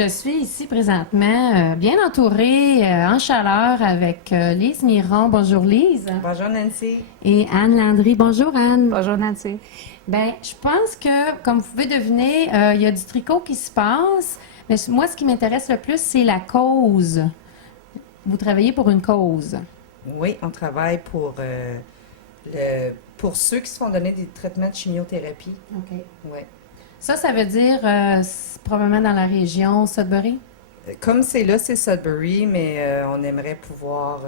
je suis ici présentement bien entourée, en chaleur, avec Lise Miron. Bonjour Lise. Bonjour Nancy. Et Anne Landry. Bonjour Anne. Bonjour Nancy. Bien, je pense que, comme vous pouvez deviner, il y a du tricot qui se passe. Mais moi, ce qui m'intéresse le plus, c'est la cause. Vous travaillez pour une cause. Oui, on travaille pour ceux qui se font donner des traitements de chimiothérapie. OK. Oui. Ça veut dire c'est probablement dans la région Sudbury? Comme c'est là, c'est Sudbury, mais on aimerait pouvoir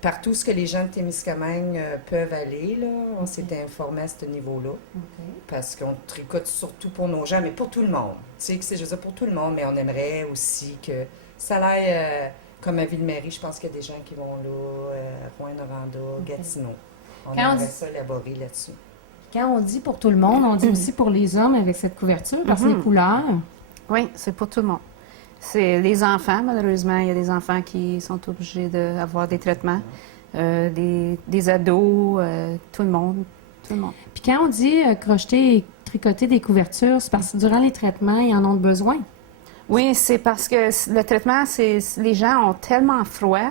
partout ce que les gens de Témiscamingue peuvent aller, là. On s'était informé à ce niveau-là. OK. Parce qu'on tricote surtout pour nos gens, mais pour tout le monde. Tu sais, je veux dire pour tout le monde, mais on aimerait aussi que ça aille comme à Ville-Marie. Je pense qu'il y a des gens qui vont là, Rouyn-Noranda, Gatineau. On aimerait ça élaborer là-dessus. Quand on dit pour tout le monde, on dit aussi pour les hommes avec cette couverture, parce que les couleurs. Oui, c'est pour tout le monde. C'est les enfants, malheureusement. Il y a des enfants qui sont obligés d'avoir des traitements. Des ados, tout le monde. Tout le monde. Puis quand on dit crocheter et tricoter des couvertures, c'est parce que durant les traitements, ils en ont besoin. Oui, c'est parce que le traitement, les gens ont tellement froid.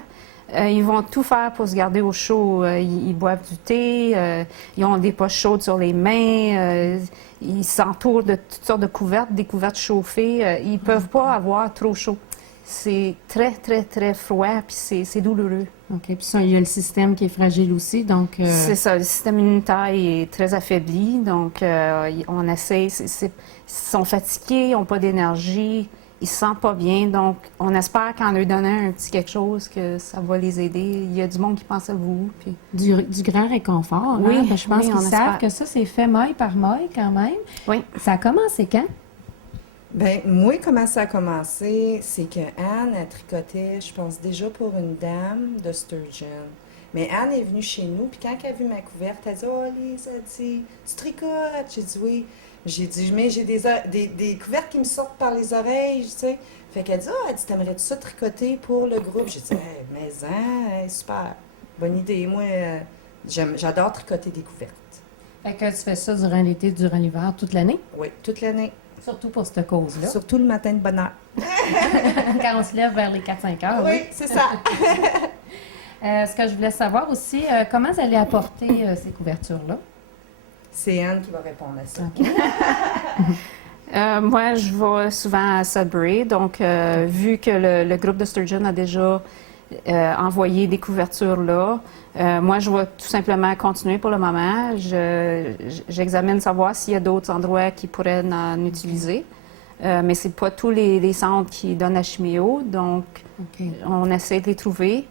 Ils vont tout faire pour se garder au chaud. Ils boivent du thé, ils ont des poches chaudes sur les mains, ils s'entourent de toutes sortes de couvertes, des couvertes chauffées. Ils ne peuvent pas avoir trop chaud. C'est très, très, très froid, puis c'est douloureux. OK. Puis ça, il y a le système qui est fragile aussi, donc... C'est ça, le système immunitaire est très affaibli, donc on essaie. Ils sont fatigués, ils n'ont pas d'énergie. Ils se sentent pas bien, donc on espère qu'en leur donnant un petit quelque chose, que ça va les aider. Il y a du monde qui pense à vous. Puis... Du grand réconfort, oui, hein? Je pense oui, qu'ils on savent espère. que ça, c'est fait maille par maille quand même. Oui. Ça a commencé quand? Ben moi, comment ça a commencé, c'est que Anne a tricoté, je pense déjà pour une dame de Sturgeon. Mais Anne est venue chez nous, puis quand elle a vu ma couverte, elle a dit « Oh, Lise, tu tricotes? » J'ai dit « Oui. » J'ai dit « Mais j'ai des couvertes qui me sortent par les oreilles, tu sais. » Fait qu'elle dit « Ah, t'aimerais-tu ça tricoter pour le groupe? » J'ai dit hey, « Mais hey, super, bonne idée. Moi, j'adore tricoter des couvertes. » Fait que tu fais ça durant l'été, durant l'hiver, toute l'année? Oui, toute l'année. Surtout pour cette cause-là. Surtout le matin de bonne heure. Quand on se lève vers les 4-5 heures. Oui, c'est ça. Ce que je voulais savoir aussi, comment vous allez apporter ces couvertures-là? C'est Anne qui va répondre à ça. OK. Moi, je vais souvent à Sudbury, donc vu que le groupe de Sturgeon a déjà envoyé des couvertures là, moi, je vais tout simplement continuer pour le moment. J'examine savoir s'il y a d'autres endroits qui pourraient en utiliser. Mais c'est pas tous les centres qui donnent la chimio, donc on essaie de les trouver.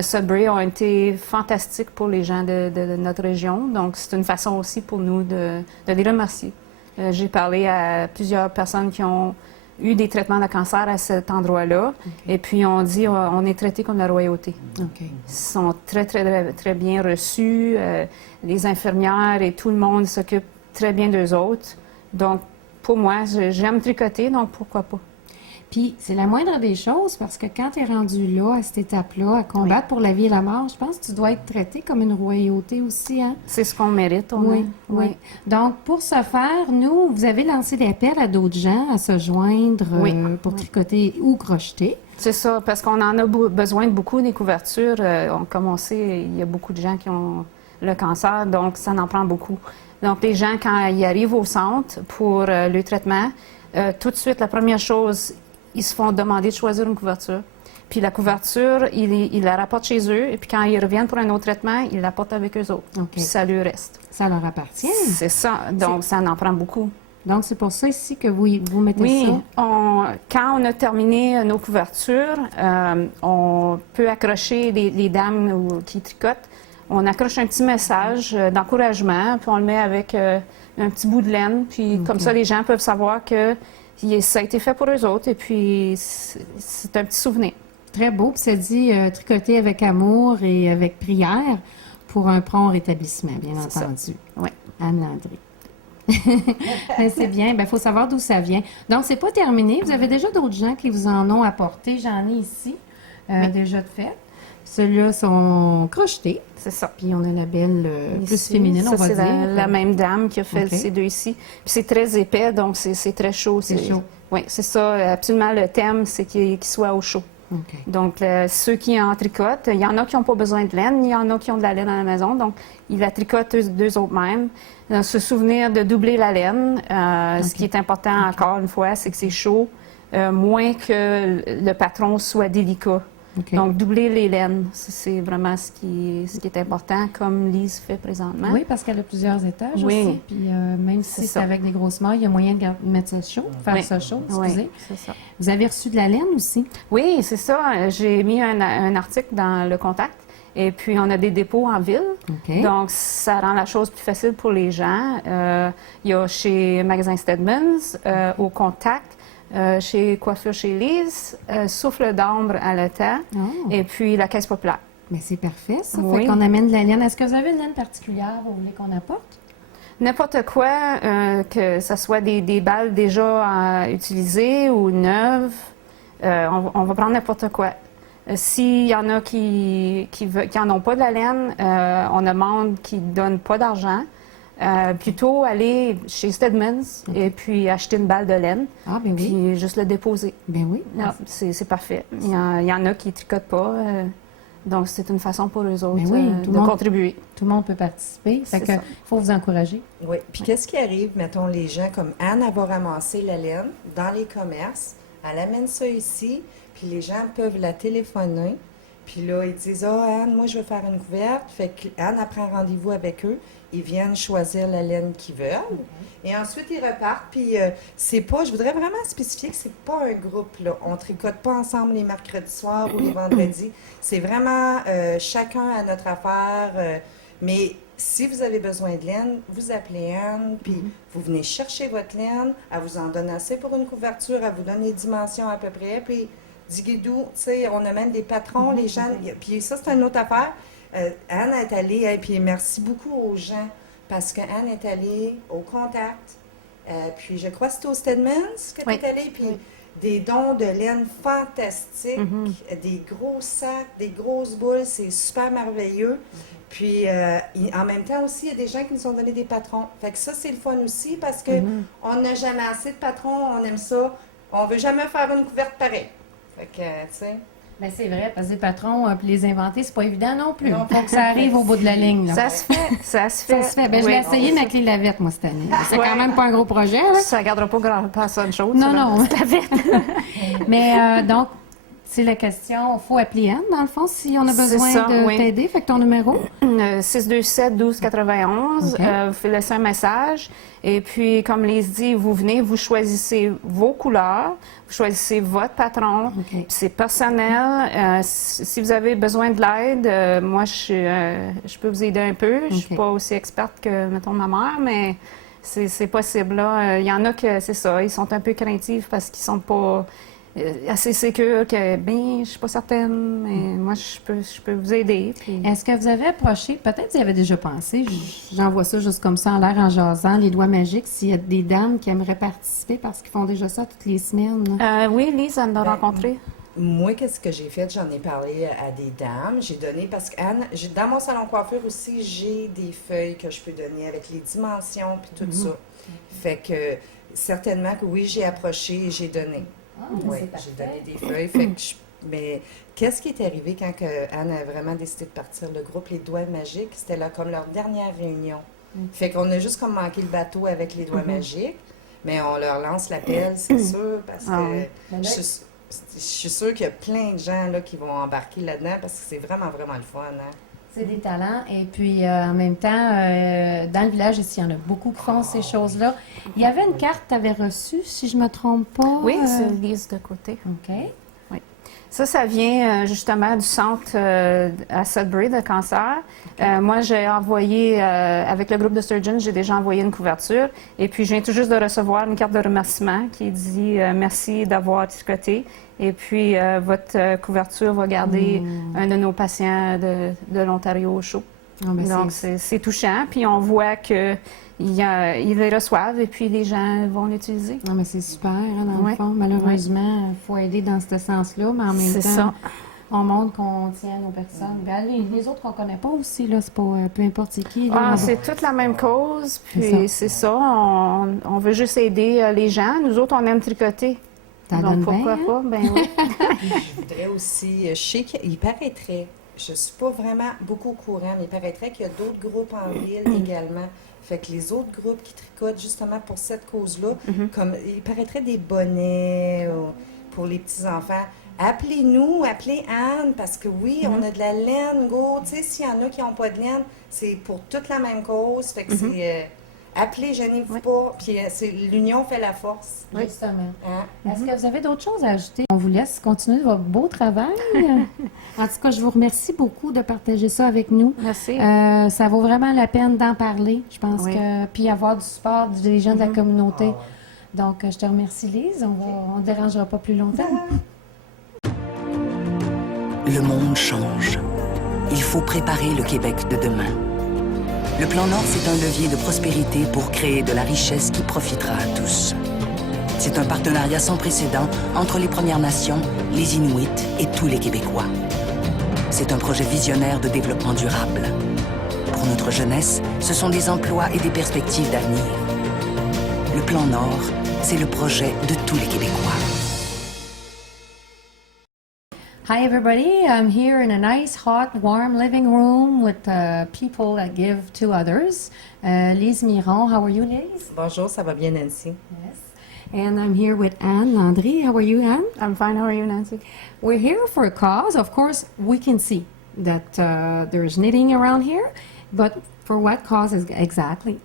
Sudbury ont été fantastiques pour les gens de notre région, donc c'est une façon aussi pour nous de les remercier. J'ai parlé à plusieurs personnes qui ont eu des traitements de cancer à cet endroit-là, et puis on dit on est traité comme la royauté. Ils sont très, très, très, très bien reçus. Les infirmières et tout le monde s'occupe très bien d'eux autres. Donc, pour moi, j'aime tricoter, donc pourquoi pas? Puis, c'est la moindre des choses parce que quand tu es rendu là, à cette étape-là, à combattre pour la vie et la mort, je pense que tu dois être traité comme une royauté aussi, hein? C'est ce qu'on mérite, oui. Donc, pour ce faire, vous avez lancé des appels à d'autres gens à se joindre pour tricoter ou crocheter. C'est ça, parce qu'on en a besoin de beaucoup des couvertures. Comme on sait, il y a beaucoup de gens qui ont le cancer, donc ça en prend beaucoup. Donc, les gens, quand ils arrivent au centre pour le traitement, tout de suite, la première chose, ils se font demander de choisir une couverture. Puis la couverture, ils la rapportent chez eux. Et puis quand ils reviennent pour un autre traitement, ils la portent avec eux autres. Puis ça lui reste. Ça leur appartient. C'est ça. Donc, ça en prend beaucoup. Donc, c'est pour ça ici que vous mettez ça? Oui. Quand on a terminé nos couvertures, on peut accrocher les dames qui tricotent. On accroche un petit message d'encouragement, puis on le met avec un petit bout de laine. Puis comme ça, les gens peuvent savoir que ça a été fait pour eux autres, et puis c'est un petit souvenir. Très beau, puis ça dit tricoter avec amour et avec prière pour un prompt rétablissement, bien entendu. Oui. Anne Landry. C'est bien, il faut savoir d'où ça vient. Donc, c'est pas terminé. Vous avez déjà d'autres gens qui vous en ont apporté. J'en ai ici, déjà de fait. Ceux-là sont crochetés. C'est ça. Puis on a la belle plus Ici, féminine, on ça, va c'est dire. la même dame qui a fait OK. ces deux ici. Puis c'est très épais, donc c'est très chaud. C'est chaud. Oui, c'est ça. Absolument, le thème, c'est qu'il soit au chaud. OK. Donc, ceux qui en tricotent, il y en a qui n'ont pas besoin de laine, il y en a qui ont de la laine à la maison, donc ils la tricotent deux autres mêmes. Se souvenir de doubler la laine. Ce qui est important, encore une fois, c'est que c'est chaud, moins que le patron soit délicat. OK. Donc, doubler les laines, c'est vraiment ce qui est important, comme Lise fait présentement. Oui, parce qu'elle a plusieurs étages Oui. aussi. Puis même si C'est c'est ça. avec des grosses mailles, il y a moyen de mettre ça chaud, faire Oui. ça chaud, Oui, excusez. c'est ça. Vous avez reçu de la laine aussi? Oui, c'est ça. J'ai mis un article dans le contact. Et puis, on a des dépôts en ville. OK. Donc, ça rend la chose plus facile pour les gens. Il y a chez Magasin Stedman's, au contact, chez Coiffure chez Lise, Souffle d'ambre à l'état, Oh. et puis la Caisse populaire. Mais c'est parfait, ça. Oui. Fait qu'on amène de la laine. Est-ce que vous avez une laine particulière que vous voulez qu'on apporte? N'importe quoi, que ce soit des balles déjà utilisées ou neuves, on va prendre n'importe quoi. S'il y en a qui en ont pas de la laine, on demande qu'ils ne donnent pas d'argent. Plutôt aller chez Stedman's et puis acheter une balle de laine, Ah, ben oui. puis juste le déposer. Ben oui. Ah, c'est parfait. Il y en a qui ne tricotent pas, donc c'est une façon pour eux autres Mais oui, tout de le monde- contribuer. Tout le monde peut participer. Fait C'est que ça. faut vous encourager. Oui. Puis qu'est-ce qui arrive, mettons, les gens comme Anne, elle va ramasser la laine dans les commerces, elle amène ça ici, puis les gens peuvent la téléphoner. Puis là, ils disent, ah, Anne, moi, je veux faire une couverte. Fait que Anne, elle prend rendez-vous avec eux. Ils viennent choisir la laine qu'ils veulent. Et ensuite, ils repartent. Puis c'est pas, je voudrais vraiment spécifier que c'est pas un groupe, là. On tricote pas ensemble les mercredis soirs ou les vendredis. C'est vraiment chacun à notre affaire. Mais si vous avez besoin de laine, vous appelez Anne, puis vous venez chercher votre laine. Elle vous en donne assez pour une couverture. Elle vous donne les dimensions à peu près. Puis, Digidou, tu sais, on a même des patrons, les gens. Puis ça, c'est une autre affaire. Anne est allée, et puis merci beaucoup aux gens, parce qu'Anne est allée au contact. Puis je crois que c'était au Stedman's que Oui. tu es allée. Puis Oui. des dons de laine fantastiques, des gros sacs, des grosses boules, c'est super merveilleux. Puis en même temps aussi, il y a des gens qui nous ont donné des patrons. Fait que ça, c'est le fun aussi, parce que on n'a jamais assez de patrons, on aime ça. On veut jamais faire une couverte pareille. Fait que, tu sais. Ben c'est vrai, parce que les patrons, puis les inventer, c'est pas évident non plus. Non. Faut que ça arrive au bout de la ligne. Là. Ça se fait, ça se fait. Ça se fait. Ben, je Oui. l'ai essayé ma clé lavette, moi, cette année. C'est Ouais. quand même pas un gros projet, là. Ça ne gardera pas personne chose. Non, ça, là. non. C'est la vite. Mais donc, c'est la question, il faut appeler Anne, dans le fond, si on a C'est besoin ça, de oui. t'aider. Fait que ton numéro? 627-1291. OK. Vous faites laisser un message. Et puis, comme Lise dit, vous venez, vous choisissez vos couleurs, vous choisissez votre patron. OK. Puis c'est personnel. Si vous avez besoin de l'aide, moi, je peux vous aider un peu. Je suis OK. pas aussi experte que, mettons, ma mère, mais c'est possible. Là. Il y en a que, c'est ça, ils sont un peu craintifs parce qu'ils sont pas assez sécures que, je suis pas certaine, mais moi, je peux vous aider. Puis... Est-ce que vous avez approché, peut-être vous y avez déjà pensé, j'envoie ça juste comme ça en l'air en jasant, les doigts magiques, s'il y a des dames qui aimeraient participer parce qu'ils font déjà ça toutes les semaines. Là. oui, Lise, elle l'a Ben, rencontré. Moi, qu'est-ce que j'ai fait? J'en ai parlé à des dames. J'ai donné, parce que Anne, dans mon salon coiffure aussi, j'ai des feuilles que je peux donner avec les dimensions puis tout ça. Fait que certainement que oui, j'ai approché et j'ai donné. Oui, j'ai donné des feuilles. Fait que mais qu'est-ce qui est arrivé quand que Anne a vraiment décidé de partir? Le groupe Les Doigts Magiques, c'était là comme leur dernière réunion. Fait qu'on a juste comme manqué le bateau avec les Doigts Magiques, mais on leur lance l'appel, c'est sûr, parce que Ah oui. Mais là- je suis sûre qu'il y a plein de gens là, qui vont embarquer là-dedans parce que c'est vraiment, vraiment le fun. Hein? C'est des talents. Et puis, en même temps, dans le village ici, il y en a beaucoup qui font ces choses-là. Il y avait une carte que tu avais reçue, si je ne me trompe pas. Oui, c'est Lise de côté. OK. Ça vient justement du centre à Sudbury de cancer. Moi, j'ai envoyé, avec le groupe de Sturgeon, j'ai déjà envoyé une couverture. Et puis, je viens tout juste de recevoir une carte de remerciement qui dit merci d'avoir tricoté. Et puis, votre couverture va garder un de nos patients de l'Ontario au chaud. Ah, ben, Donc, c'est touchant. Puis, on voit que ils les reçoivent et puis les gens vont l'utiliser. non, mais c'est super, hein, dans Ouais. le fond. Malheureusement, il faut aider dans ce sens-là, mais en même temps, C'est ça. on montre qu'on tient nos personnes. Ben, les autres qu'on connaît pas aussi, là, c'est pas peu importe c'est qui. Là, Ah, on c'est va- toute la même cause, C'est puis c'est ça, on veut juste aider les gens. Nous autres, on aime tricoter. Ça Donc donne pourquoi bien, pas? Ben oui. Je voudrais aussi, je sais qu'il paraîtrait, je suis pas vraiment beaucoup au courant, mais il paraîtrait qu'il y a d'autres groupes en ville également. Fait que les autres groupes qui tricotent justement pour cette cause-là, comme il paraîtrait des bonnets pour les petits-enfants. Appelez-nous, appelez Anne, parce que oui, on a de la laine, go. Tu sais, s'il y en a qui n'ont pas de laine, c'est pour toute la même cause. Fait que c'est... appelez, gênez-vous pas. Puis l'union fait la force. Justement. Hein? Est-ce que vous avez d'autres choses à ajouter? On vous laisse continuer votre beau travail. En tout cas, je vous remercie beaucoup de partager ça avec nous. Merci. Ça vaut vraiment la peine d'en parler. Je pense Oui. que puis avoir du support des gens de la communauté. Donc, je te remercie, Lise. On ne dérangera pas plus longtemps. Le monde change. Il faut préparer le Québec de demain. Le Plan Nord, c'est un levier de prospérité pour créer de la richesse qui profitera à tous. C'est un partenariat sans précédent entre les Premières Nations, les Inuits et tous les Québécois. C'est un projet visionnaire de développement durable. Pour notre jeunesse, ce sont des emplois et des perspectives d'avenir. Le Plan Nord, c'est le projet de tous les Québécois. Hi, everybody. I'm here in a nice, hot, warm living room with people that give to others. Lise Miron. How are you, Lise? Bonjour, ça va bien, Nancy? Yes. And I'm here with Anne Landry. How are you, Anne? I'm fine. How are you, Nancy? We're here for a cause. Of course, we can see that there's knitting around here, but for what cause exactly?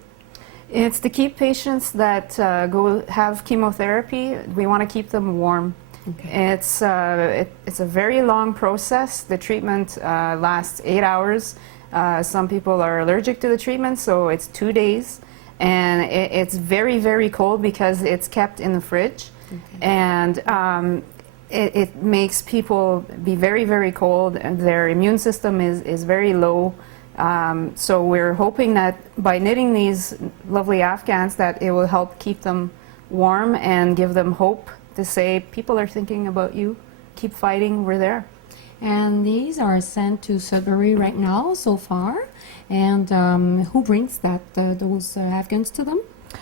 It's to keep patients that go have chemotherapy. We want to keep them warm. Okay. It's a very long process. The treatment lasts 8 hours. Some people are allergic to the treatment, so it's 2 days. And it's very, very cold because it's kept in the fridge. Okay. And it makes people be very, very cold. And their immune system is very low. So we're hoping that by knitting these lovely Afghans that it will help keep them warm and give them hope to say, people are thinking about you, keep fighting, we're there. And these are sent to Sudbury right now so far. And who brings those Afghans to them?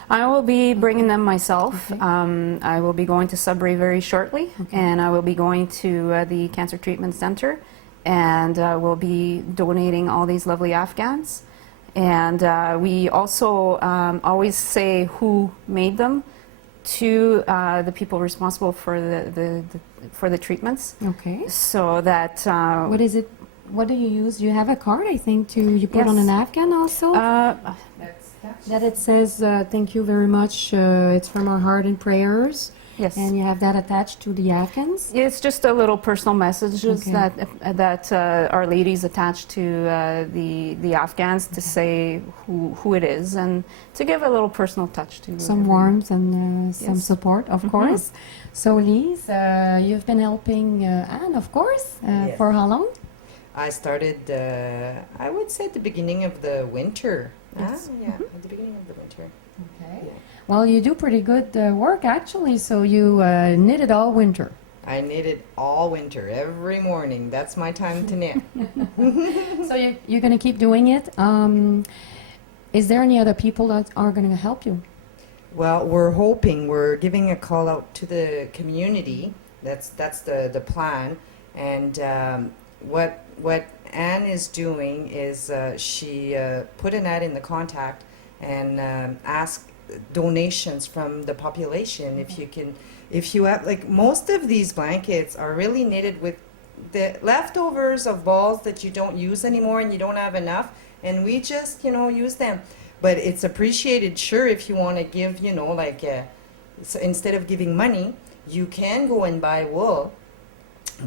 I will be bringing them myself. Okay. I will be going to Sudbury very shortly, Okay. and I will be going to the Cancer Treatment Center, and we'll be donating all these lovely Afghans. And we also always say who made them to the people responsible for the treatments, Okay. so that What is it? What do you use? You have a card, I think, you put Yes. on an Afghan also? That it says, thank you very much, it's from our heart and prayers. yes. And you have that attached to the Afghans? It's just a little personal messages Okay. that Our Ladies attached to the Afghans to say who it is and to give a little personal touch to Some everyone. warmth and some Yes. support, of course. So, Lise, you've been helping Anne, of course, Yes. for how long? I started, I would say at the beginning of the winter. Yes. Yeah, at the beginning of the winter. Okay. Yeah. Well, you do pretty good work, actually. So you knitted all winter. I knitted all winter, every morning. That's my time to knit. So you're going to keep doing it. Is there any other people that are going to help you? Well, we're giving a call out to the community. That's the plan. And what Anne is doing is she put an ad in the contact and asked donations from the population. If you have, like, most of these blankets are really knitted with the leftovers of balls that you don't use anymore and you don't have enough, and we just use them. But it's appreciated, sure, if you want to give, so instead of giving money, you can go and buy wool.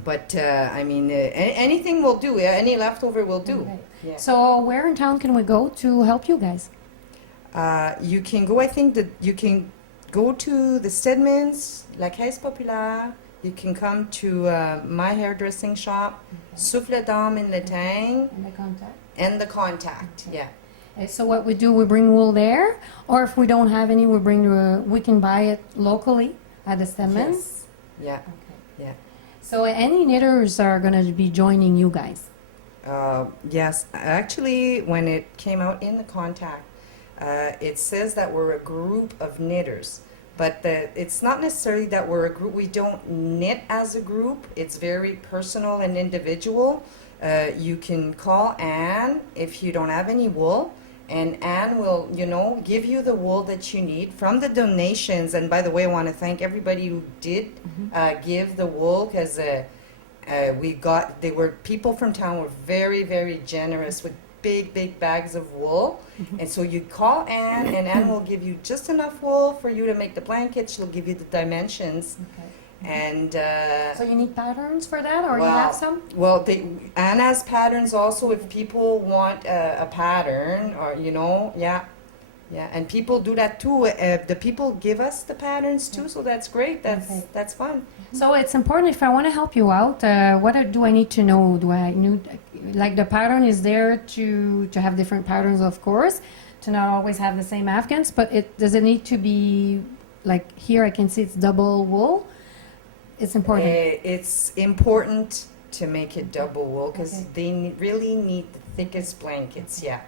But anything will do. Any leftover will do. Okay. Yeah. So where in town can we go to help you guys? You can go. I think that you can go to the Stedmans, La Caisse Populaire. You can come to my hairdressing shop, Souffle Dame in Letang, And the contact. and the contact. Yeah. So what we do, we bring wool there, or if we don't have any, we can buy it locally at the Stedmans. Yes. Yeah. Okay. Yeah. So any knitters are going to be joining you guys? Yes, actually, when it came out in the contact, it says that we're a group of knitters. But it's not necessarily that we're a group. We don't knit as a group. It's very personal and individual. You can call Anne if you don't have any wool, and Anne will, give you the wool that you need from the donations. And by the way, I want to thank everybody who did give the wool, because people from town were very, very generous with big bags of wool. And so you call Anne, and Anne will give you just enough wool for you to make the blanket. She'll give you the dimensions. Okay. And So you need patterns for that, or you have some? well, Anne has patterns also if people want a pattern, or yeah, and people do that too. The people give us the patterns too, so that's great. That's fun. So it's important if I want to help you out. What do I need to know? Do I need, like, the pattern is there to have different patterns, of course, to not always have the same Afghans, but does it need to be, like, here I can see it's double wool? It's important. It's important to make it double wool, because Okay. they really need the thickest blankets. Yeah,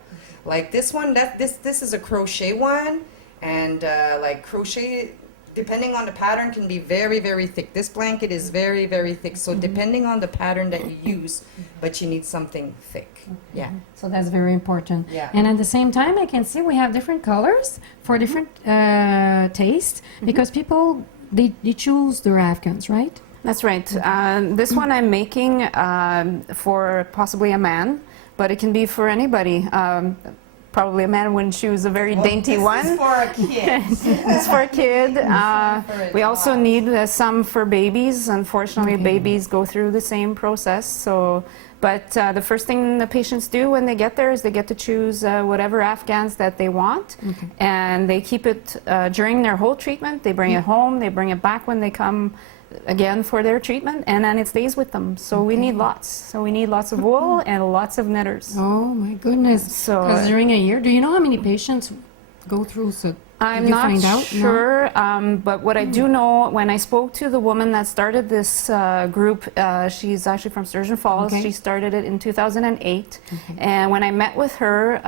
like this one. This is a crochet one, and like crochet, depending on the pattern, can be very, very thick. This blanket is very, very thick. So depending on the pattern that you use, but you need something thick. Yeah. So that's very important. Yeah. And at the same time, I can see we have different colors for different tastes, because people, they choose their Afghans, right? That's right. This one I'm making for possibly a man, but it can be for anybody. Probably a man wouldn't choose a very dainty one. This is for a kid. It's for a kid. for a We also dog. need some for babies. Unfortunately, babies go through the same process. But the first thing the patients do when they get there is they get to choose whatever Afghans that they want, and they keep it during their whole treatment. They bring it home. They bring it back when they come again for their treatment, and then it stays with them. So we need lots. So we need lots of wool and lots of knitters. Oh my goodness. So, Because during a year, do you know how many patients go through? So I'm did you not find out? No? sure, but what I do know, when I spoke to the woman that started this group, she's actually from Sturgeon Falls. Okay. She started it in 2008. And when I met with her,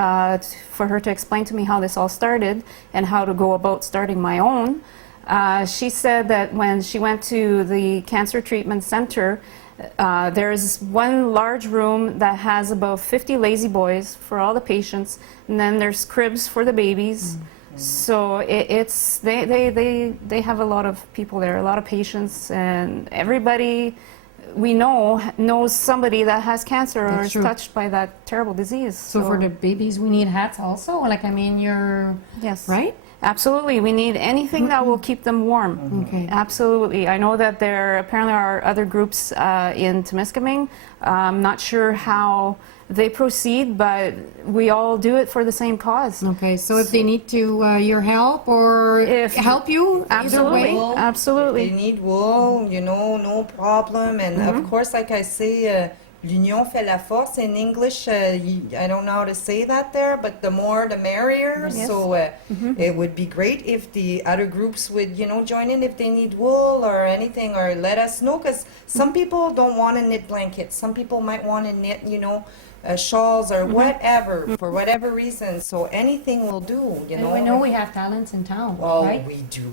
for her to explain to me how this all started and how to go about starting my own, she said that when she went to the cancer treatment center, there's one large room that has about 50 lazy boys for all the patients, and then there's cribs for the babies. So they have a lot of people there, a lot of patients, and everybody we know knows somebody that has cancer or That's is true. touched by that terrible disease. So for the babies, we need hats also. Like, I mean, you're yes, right. absolutely, we need anything that will keep them warm. Okay. Absolutely. I know that there apparently are other groups in Temiskaming. I'm not sure how they proceed, but we all do it for the same cause. Okay. So if they need to your help or If- help you, Absolutely. Wool, Absolutely. If they need wool, no problem. And of course, like I say, l'union fait la force in English. I don't know how to say that there, but the more the merrier. Yes. So it would be great if the other groups would, join in if they need wool or anything, or let us know, because some people don't want to knit blankets. Some people might want to knit, shawls or whatever, for whatever reason. So anything will do, And we know we have talents in town, Well, right? we do.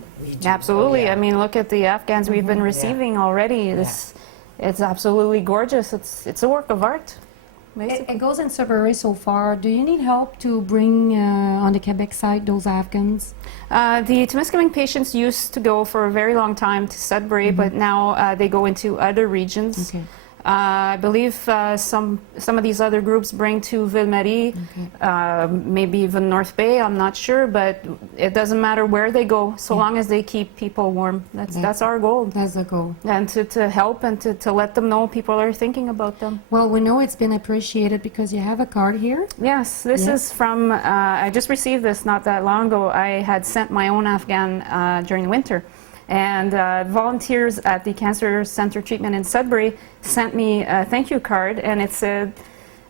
Absolutely. Oh, yeah. I mean, look at the Afghans we've been receiving already. It's absolutely gorgeous. It's a work of art. Basically. It goes in Sudbury so far. Do you need help to bring on the Quebec side those Afghans? The Temiskaming patients used to go for a very long time to Sudbury, but now they go into other regions. Okay. I believe some of these other groups bring to Ville-Marie, maybe even North Bay. I'm not sure, but it doesn't matter where they go, so long as they keep people warm. That's our goal, That's the goal. and to help and to let them know people are thinking about them. Well, we know it's been appreciated because you have a card here. Yes, this is from. I just received this not that long ago. I had sent my own Afghan during the winter. And volunteers at the Cancer Center treatment in Sudbury sent me a thank you card, and it said,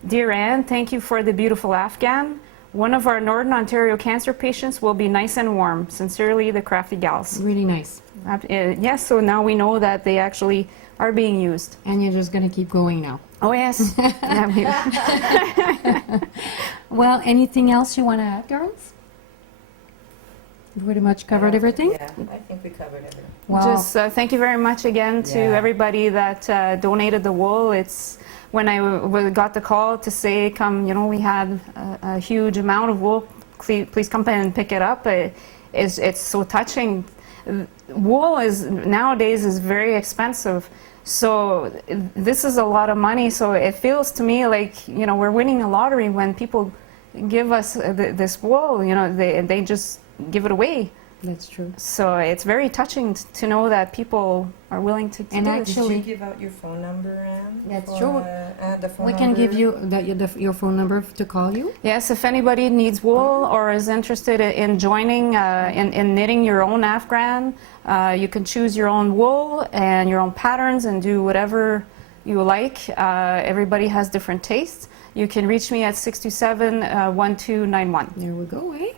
"Dear Anne, thank you for the beautiful Afghan. one of our Northern Ontario cancer patients will be nice and warm. Sincerely, the Crafty Gals. Really nice. Yes, so now we know that they actually are being used. And you're just going to keep going now. Oh, yes. Yeah, Well, anything else you want to add, girls? Pretty much covered everything? Yeah, I think we covered everything. Well, Just thank you very much again to Yeah. everybody that donated the wool. It's when I got the call to say, come, you know, we had a huge amount of wool. Please come and pick it up. It's so touching. Wool is nowadays is very expensive. So this is a lot of money. So it feels to me like, you know, we're winning a lottery when people give us this wool. You know, they just give it away. that's true. So it's very touching to know that people are willing to And do it. actually- Did you give out your phone number, Anne? That's For, true. the phone We can number? give you your phone number to call you. Yes, if anybody needs wool or is interested in joining in knitting your own Afghan, you can choose your own wool and your own patterns and do whatever you like. Everybody has different tastes. You can reach me at 627-1291. There we go, eh?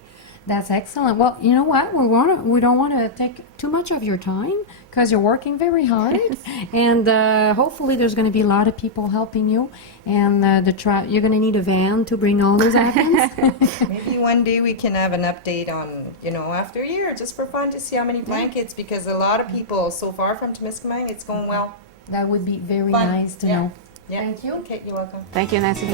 That's excellent. Well, you know what? We don't want to take too much of your time because you're working very hard, and hopefully there's going to be a lot of people helping you. And you're going to need a van to bring all those items. Maybe one day we can have an update on, you know, after a year, just for fun to see how many blankets, because a lot of people so far from Temiskaming, it's going well. That would be very Fun. nice to Yeah. know. Yeah. Thank you. Okay, you're welcome. Thank you, Nancy.